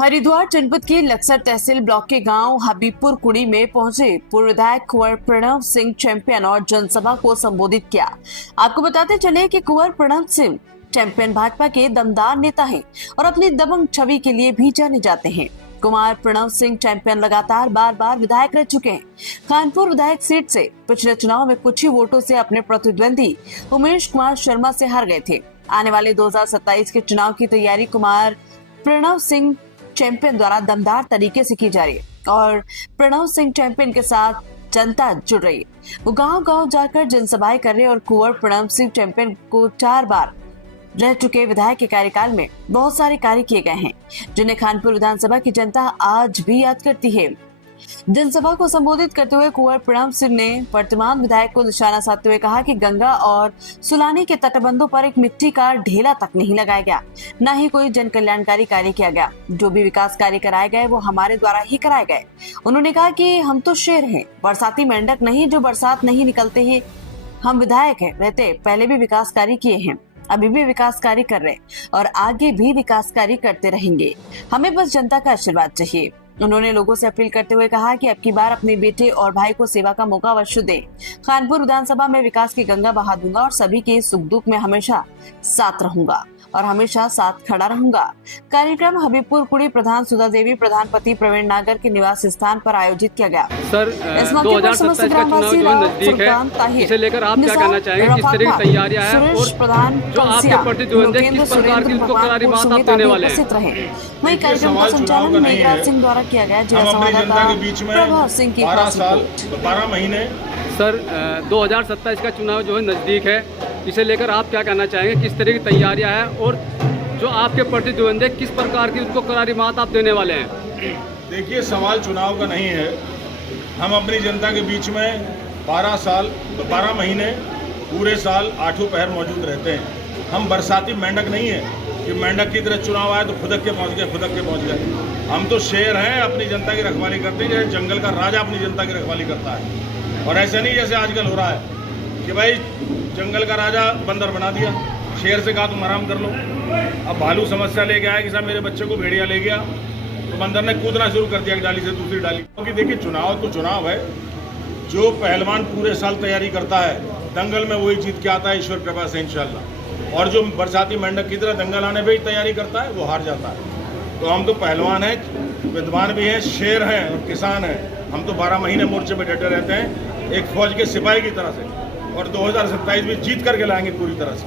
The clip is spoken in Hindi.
हरिद्वार जनपद के लक्सर तहसील ब्लॉक के गांव हबीबपुर कुड़ी में पहुंचे पूर्व विधायक कुंवर प्रणव सिंह चैंपियन और जनसभा को संबोधित किया। आपको बताते चले कि कुंवर प्रणव सिंह चैंपियन भाजपा के दमदार नेता हैं और अपनी दबंग छवि के लिए भी जाने जाते हैं। कुंवर प्रणव सिंह चैंपियन लगातार बार विधायक रह चुके हैं। कानपुर विधायक सीट से पिछले चुनाव में कुछ ही वोटों से अपने प्रतिद्वंदी उमेश कुमार शर्मा से हार गए थे। आने वाले 2027 के चुनाव की तैयारी कुंवर प्रणव सिंह चैंपियन द्वारा दमदार तरीके से की जा रही है और प्रणव सिंह चैंपियन के साथ जनता जुड़ रही है। वो गांव-गांव जाकर जनसभाएं कर रहे हैं और कुंवर प्रणव सिंह चैंपियन को 4 बार रह चुके विधायक के कार्यकाल में बहुत सारे कार्य किए गए हैं, जिन्हें कानपुर विधानसभा की जनता आज भी याद करती है। जनसभा को संबोधित करते हुए कुंवर प्रणव सिंह ने वर्तमान विधायक को निशाना साधते हुए कहा कि गंगा और सुलानी के तटबंधों पर एक मिट्टी का ढेला तक नहीं लगाया गया, न ही कोई जन कल्याणकारी कार्य किया गया। जो भी विकास कार्य कराए गए वो हमारे द्वारा ही कराए गए। उन्होंने कहा कि हम तो शेर हैं, बरसाती मेंढक नहीं जो बरसात नहीं निकलते हैं। हम विधायक हैं, रहते पहले भी विकास कार्य किए हैं, अभी भी विकास कार्य कर रहे और आगे भी विकास कार्य करते रहेंगे। हमें बस जनता का आशीर्वाद चाहिए। उन्होंने लोगों से अपील करते हुए कहा कि अब की बार अपने बेटे और भाई को सेवा का मौका अवश्य दें। कानपुर विधानसभा में विकास की गंगा बहा दूंगा और सभी के सुख दुख में हमेशा साथ रहूंगा और हमेशा साथ खड़ा रहूंगा। कार्यक्रम हबीबपुर कुड़ी प्रधान सुधा देवी, प्रधान पति प्रवीण नागर के निवास स्थान पर आयोजित किया गया। सर, 2027 का चुनाव जो है नजदीक है, इसे लेकर आप क्या कहना चाहेंगे? किस तरह की तैयारियां हैं और जो आपके प्रतिद्वंदी किस प्रकार की उनको करारी बात आप देने वाले हैं? वही कार्यक्रम का संचालन मेघराज सिंह द्वारा किया गया, जिला संवाददाता प्रभाव सिंह की 12 साल 12 महीने। सर, 2027 का चुनाव जो है नजदीक है, इसे लेकर आप क्या कहना चाहेंगे? किस तरह की तैयारियां हैं और जो आपके प्रतिद्वंदी किस प्रकार की उनको करारी बात आप देने वाले हैं? देखिए, सवाल चुनाव का नहीं है। हम अपनी जनता के बीच में 12 साल 12 महीने पूरे साल 8 पहर मौजूद रहते हैं। हम बरसाती मेंढक नहीं है कि मेंढक की तरह चुनाव आए तो खुदक के पहुँच गए। हम तो शेर हैं, अपनी जनता की रखवाली करते हैं जैसे जंगल का राजा अपनी जनता की रखवाली करता है। और ऐसा नहीं जैसे आजकल हो रहा है कि भाई जंगल का राजा बंदर बना दिया, शेर से कहा तुम आराम कर लो। अब भालू समस्या लेके आया कि साहब मेरे बच्चे को भेड़िया ले गया, तो बंदर ने कूदना शुरू कर दिया एक डाली से दूसरी डाली। क्योंकि देखिए, चुनाव तो चुनाव है। जो पहलवान पूरे साल तैयारी करता है, दंगल में वही जीत के आता है ईश्वर कृपा से इंशाल्लाह। और जो बरसाती मेंढक की तरह दंगल आने पर ही तैयारी करता है वो हार जाता है। तो हम तो पहलवान हैं, विद्वान भी हैं, शेर हैं और किसान हैं। हम तो 12 महीने मोर्चे पर डटे रहते हैं एक फौज के सिपाही की तरह से, और 2027 में जीत करके लाएंगे पूरी तरह से।